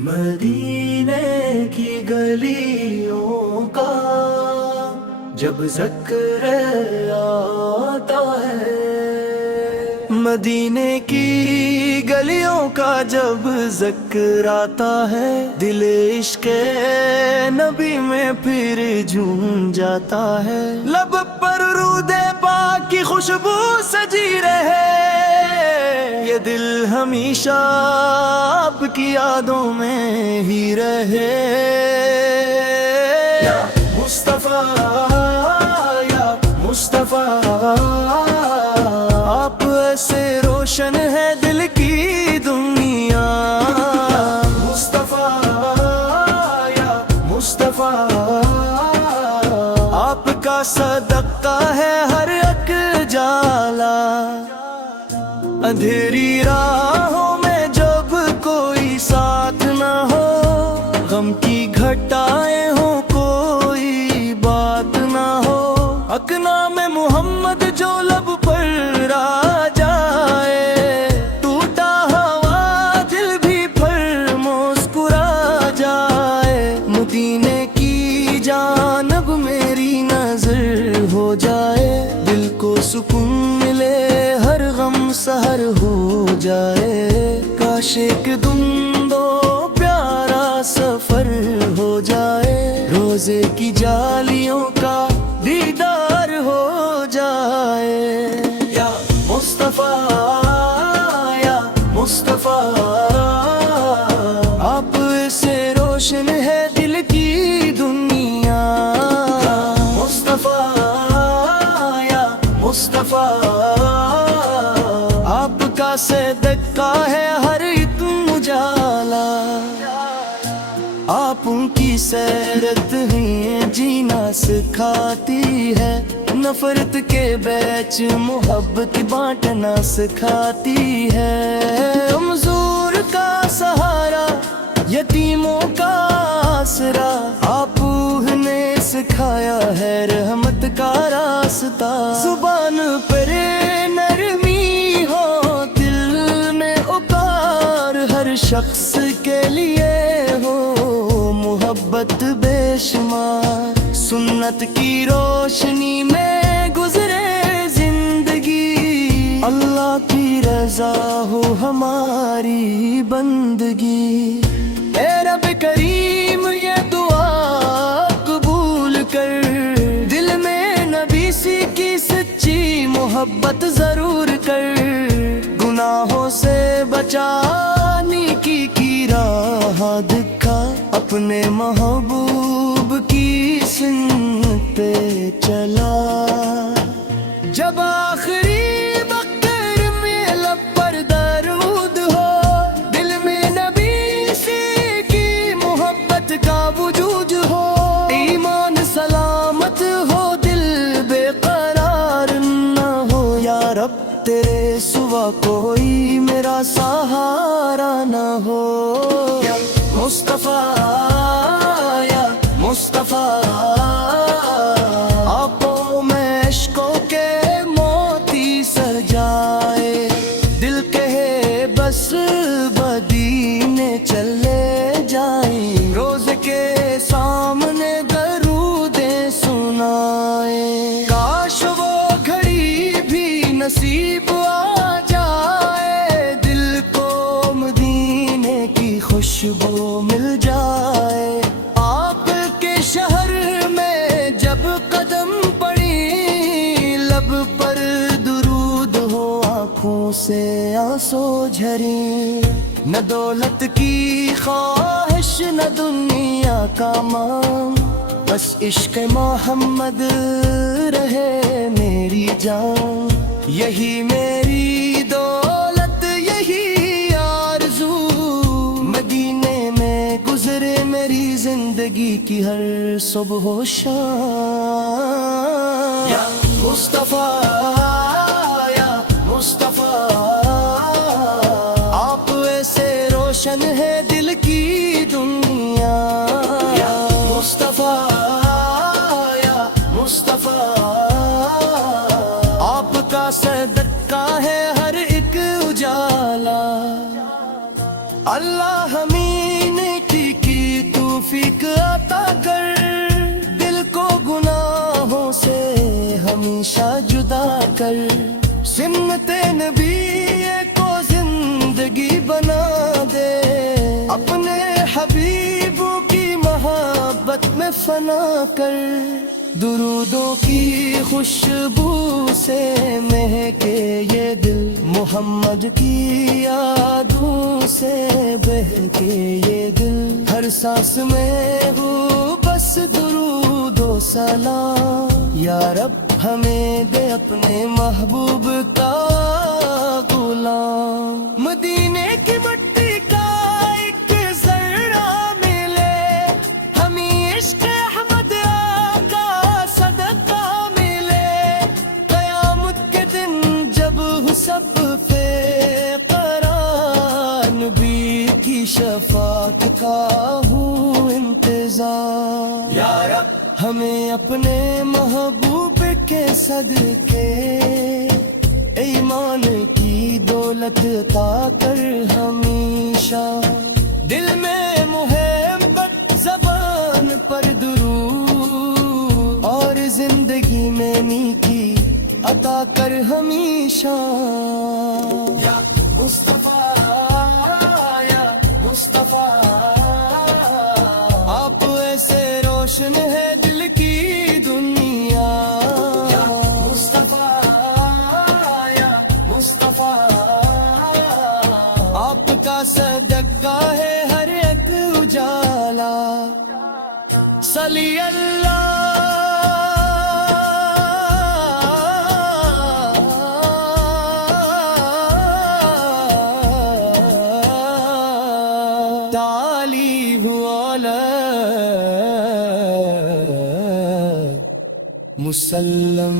مدینے کی گلیوں کا جب ذکر آتا ہے، مدینے کی گلیوں کا جب ذکر آتا ہے، دل عشق نبی میں پھر جھوم جاتا ہے۔ لب پر رود پاک کی خوشبو سجی رہے، یہ دل ہمیشہ آپ کی یادوں میں ہی رہے۔ یا مصطفیٰ یا مصطفیٰ، آپ ایسے روشن ہے دل کی دنیا۔ مصطفیٰ یا مصطفیٰ، آپ کا صدقہ ہے ہر ایک جالا۔ اندھیری راہوں میں جب کوئی ساتھ نہ ہو، غم کی گھٹائیں ہوں کوئی بات نہ ہو، اکنا میں محمد جو لب پر آ جائے، ٹوٹا ہوا دل بھی پھر مسکرا جائے، مدینے کی جانب میری نظر ہو جائے، دل کو سکون ملے ہر غم سحر ہو جائے، کاش ایک دن دو پیارا سفر ہو جائے، روزے کی جالیوں کا دیدار ہو جائے۔ یا مصطفیٰ یا مصطفیٰ، آپ سے روشن ہے دل کی دنیا۔ مصطفیٰ یا مصطفیٰ، آپ کا صدقہ ہے ہر ایک اجالا۔ آپ کی سیرت ہی جینا سکھاتی ہے، نفرت کے بیچ محبت بانٹنا سکھاتی ہے، کمزور کا سہارا یتیموں کا آسرا، آپ نے سکھایا ہے رحمت کا راستہ۔ زبان پر نرمی ہو دل میں اپار، ہر شخص کے لیے ہو محبت بے شمار، سنت کی روشنی میں گزرے زندگی، اللہ کی رضا ہو ہماری بندگی۔ اے رب کریم یہ دعا قبول کر، دل میں نبی سی کی سچی محبت ضرور کر، گناہوں سے بچانے کی راہ دکھا، اپنے محبوب کی سنت پہ چلا۔ جب آخری بکر میں لب پر درود ہو، دل میں نبی سے کی محبت کا وجود ہو، ایمان سلامت ہو دل بے قرار نہ ہو، یا رب تیرے سوا کوئی میرا سہارا نہ ہو۔ یا مصطفیٰ یا مصطفیٰ، آنکھوں میں عشقوں کے موتی سجائے، دل کہے بس مدینے چلے جائیں، روز کے سامنے درودیں سنائیں، کاش وہ گھڑی بھی نصیب آ جائے، دل کو مدینے کی خوشبو مل جائے، آپ کے شہر میں جب قدم پڑی، لب پر درود ہو آنکھوں سے آنسو جھری، نہ دولت کی خواہش نہ دنیا کا مام، بس عشق محمد رہے میری جان، یہی میری دولت یہی آرزو، مدینے میں گزرے میری زندگی کی ہر صبح و شام۔ یا مصطفیٰ یا مصطفیٰ، آپ ایسے روشن ہے دل کی دنیا۔ یا مصطفیٰ یا مصطفیٰ، آپ کا صدقہ ہے ہر ایک اجالا۔ اللہ امین فنا کر، درودوں کی خوشبو سے مہکے یہ دل، محمد کی یادوں سے بہکے یہ دل، ہر سانس میں ہو بس درود و سلام، یا رب ہمیں دے اپنے محبوب کا غلام، مدینے کی مٹی کا ایک ذرہ ملے، ہمیں عشق احمد آقا صدقہ ملے، قیامت کے دن جب ہو سب پہ قرار، نبی کی شفاعت کا ہو انتظار، یا رب ہمیں اپنے محبوب کے صدقے ایمان کی دولت عطا کر ہمیشہ، دل میں محبت زبان پر درود، اور زندگی میں نیکی عطا کر ہمیشہ، یا مصطفیٰ یا مصطفیٰ، آپ ایسے روشن ہے دل کی دنیا، یا مصطفیٰ یا مصطفیٰ، آپ کا صدقہ ہے ہر ایک اجالا، صلی اللہ مسلم۔